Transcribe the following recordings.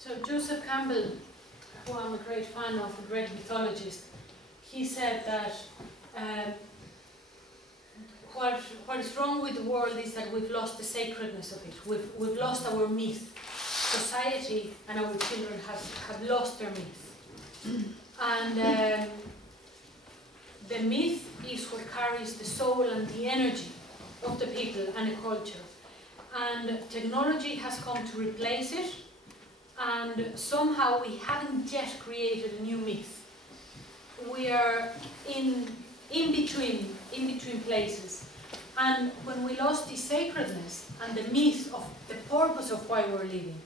So Joseph Campbell, who I'm a great fan of, a great mythologist, he said that what is wrong with the world is that we've lost the sacredness of it. We've lost our myth. Society and our children have lost their myth. And the myth is what carries the soul and the energy of the people and a culture. And technology has come to replace it, and somehow we haven't yet created a new myth. We are in between places. And when we lost the sacredness and the myth of the purpose of why we're living,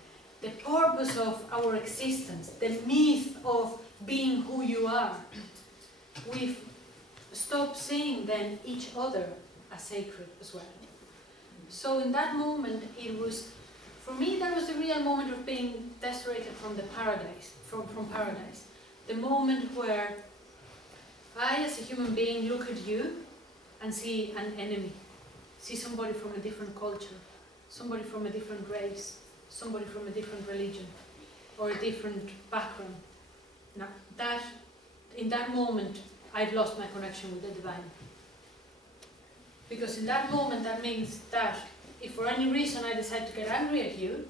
the purpose of our existence, the myth of being who you are, we've stopped seeing then each other as sacred as well. So in that moment, it was, for me, that was the real moment of being desolated from the paradise, from paradise. The moment where I, as a human being, look at you and see an enemy, see somebody from a different culture, somebody from a different race, somebody from a different religion, or a different background. Now, in that moment, I've lost my connection with the divine. Because in that moment, that means that if for any reason I decide to get angry at you,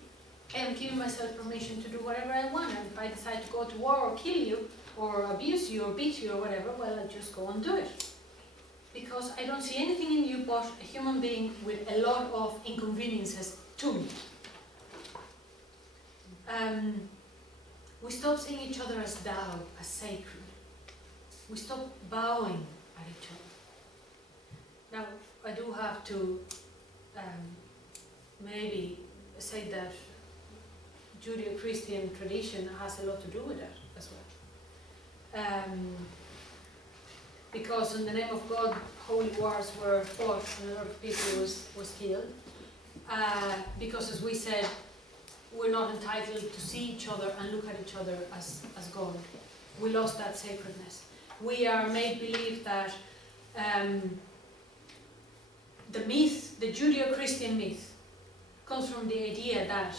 I am giving myself permission to do whatever I want. And if I decide to go to war or kill you, or abuse you, or beat you, or whatever, well, I just go and do it. Because I don't see anything in you but a human being with a lot of inconveniences to me. We stop seeing each other as thou, as sacred. We stop bowing at each other. Now, I do have to maybe say that Judeo-Christian tradition has a lot to do with that as well. Because in the name of God, holy wars were fought and a lot of people was killed. Because as we said, we're not entitled to see each other and look at each other as God. We lost that sacredness. We are made believe that the myth, the Judeo-Christian myth, comes from the idea that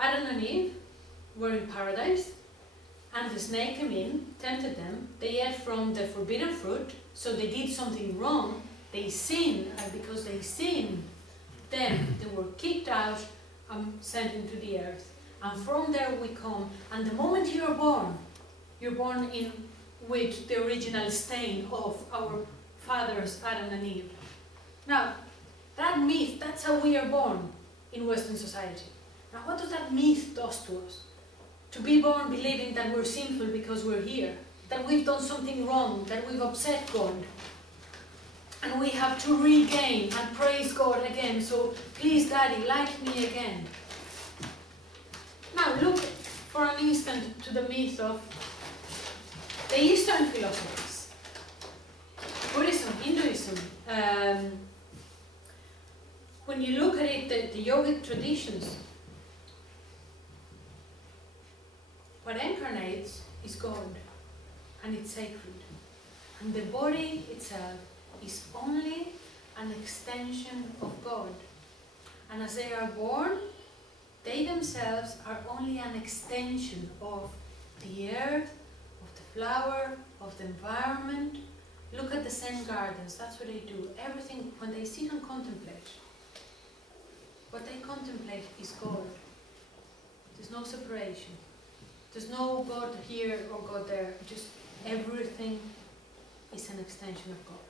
Adam and Eve were in paradise, and the snake came in, tempted them, they ate from the forbidden fruit, so they did something wrong, they sinned, and because they sinned, then they were kicked out and sent into the earth. And from there we come, and the moment you're born in with the original stain of our fathers, Adam and Eve. Now, that myth, that's how we are born in Western society. Now, what does that myth do to us? To be born believing that we're sinful because we're here, that we've done something wrong, that we've upset God. And we have to regain and praise God again. So, please, Daddy, like me again. Now, look for an instant to the myth of the Eastern philosophies. Buddhism, Hinduism. When you look at it, the yogic traditions, what incarnates is God, and it's sacred. And the body itself is only an extension of God. And as they are born, they themselves are only an extension of the earth, of the flower, of the environment. Look at the Zen gardens, that's what they do. Everything, when they sit and contemplate, what they contemplate is God. There's no separation. There's no God here or God there. Just everything is an extension of God.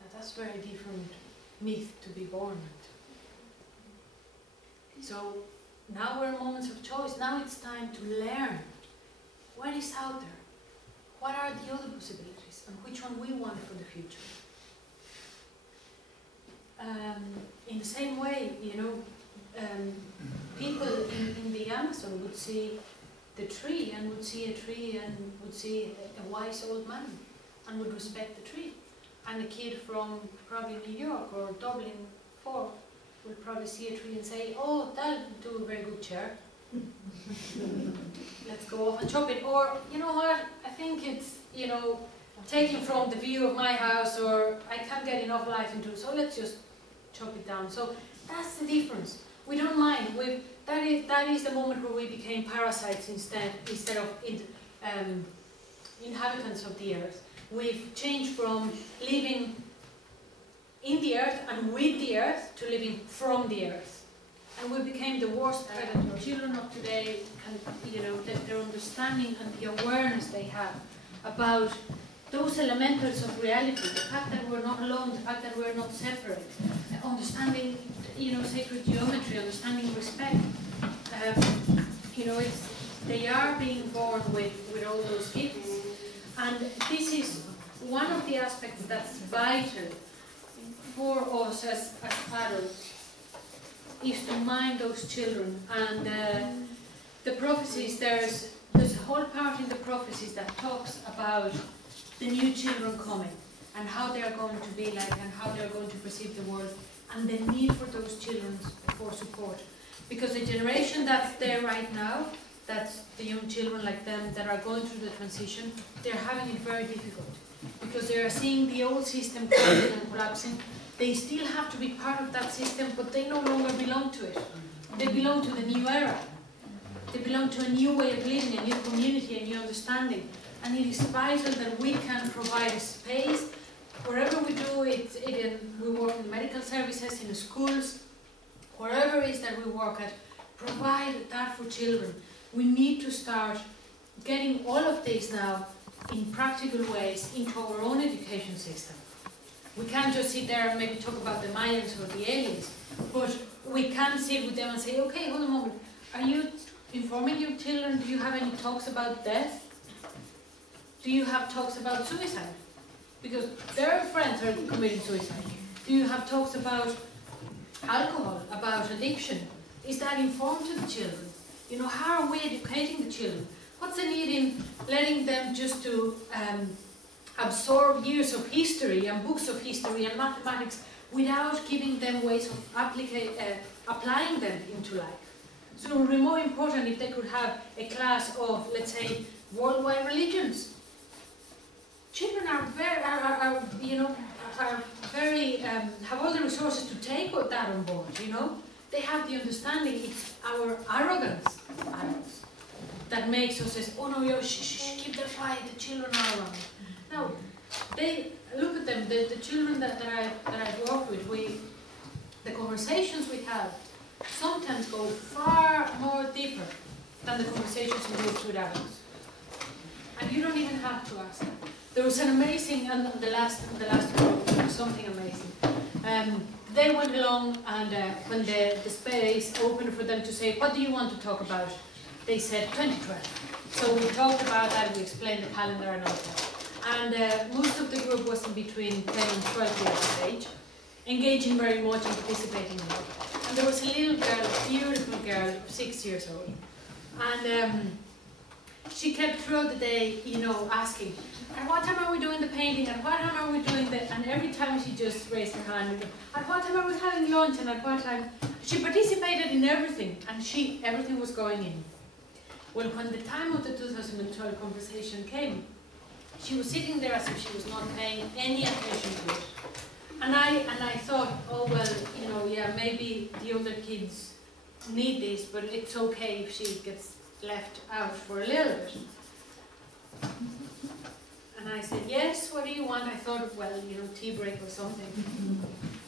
Now that's a very different myth to be born with. So now we're in moments of choice. Now it's time to learn what is out there. What are the other possibilities and which one we want for the future. In the same way, you know, people in the Amazon would see the tree and would see a tree and would see a wise old man and would respect the tree. And a kid from probably New York or Dublin 4 would probably see a tree and say, oh, that'll do a very good chair. Let's go off and chop it. Or, you know what, I think it's, you know, taken from the view of my house, or I can't get enough light into it, so let's just chop it down. So that's the difference. We don't mind. that is the moment where we became parasites instead of inhabitants of the earth. We've changed from living in the earth and with the earth to living from the earth. And we became the worst predator. Children of today can, their understanding and the awareness they have about those elementals of reality, the fact that we're not alone, the fact that we're not separate, understanding, sacred geometry, understanding respect. They are being born with all those gifts. And this is one of the aspects that's vital for us as adults, is to mind those children. And the prophecies, there's a whole part in the prophecies that talks about the new children coming and how they are going to be like and how they are going to perceive the world, and the need for those children for support. Because the generation that's there right now, that's the young children like them that are going through the transition, they're having it very difficult. Because they are seeing the old system collapsing and collapsing. They still have to be part of that system, but they no longer belong to it. They belong to the new era. They belong to a new way of living, a new community, a new understanding. And it is vital that we can provide a space wherever we do it. We work in medical services, in the schools, wherever it is that we work at, provide that for children. We need to start getting all of this now in practical ways into our own education system. We can't just sit there and maybe talk about the Mayans or the aliens, but we can sit with them and say, okay, hold a moment, are you informing your children? Do you have any talks about death? Do you have talks about suicide? Because their friends are committing suicide. Do you have talks about alcohol, about addiction? Is that informed to the children? How are we educating the children? What's the need in letting them just to absorb years of history and books of history and mathematics without giving them ways of applying them into life? So it would be more important if they could have a class of, let's say, worldwide religions. Children are very, have all the resources to take that on board, They have the understanding. It's our arrogance, adults, that makes us say, oh no, keep them quiet, the children are around. No, they, look at them, the children that I've worked with, the conversations we have sometimes go far more deeper than the conversations we do with adults. And you don't even have to ask them. There was an amazing, and the last group, something amazing. They went along, and when the space opened for them to say, what do you want to talk about? They said 2012. So we talked about that, we explained the calendar and all that. And most of the group was in between 10 and 12 years of age, engaging very much and participating in it. And there was a little girl, a beautiful girl, 6 years old. And she kept throughout the day, asking, at what time are we doing the painting? At what time are we doing the... And every time she just raised her hand and go, at what time are we having lunch? And at what time... She participated in everything, and everything was going in. Well, when the time of the 2012 conversation came, she was sitting there as if she was not paying any attention to it. And I thought, oh well, yeah, maybe the other kids need this, but it's okay if she gets left out for a little bit. And I said, yes, what do you want? I thought, well, tea break or something.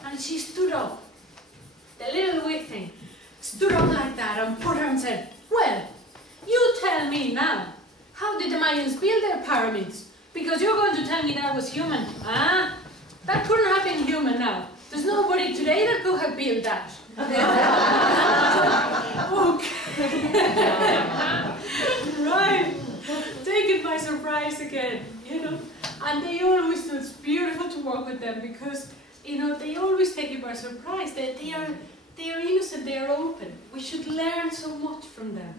And she stood up, the little wee thing, stood up like that and put her and said, well, you tell me now, how did the Mayans build their pyramids? Because you're going to tell me that was human. Ah, that couldn't have been human now. There's nobody today that could have built that. Okay. Right. Taken by surprise again, And they always do, it's beautiful to work with them because, they always take you by surprise. They are innocent, they are open. We should learn so much from them.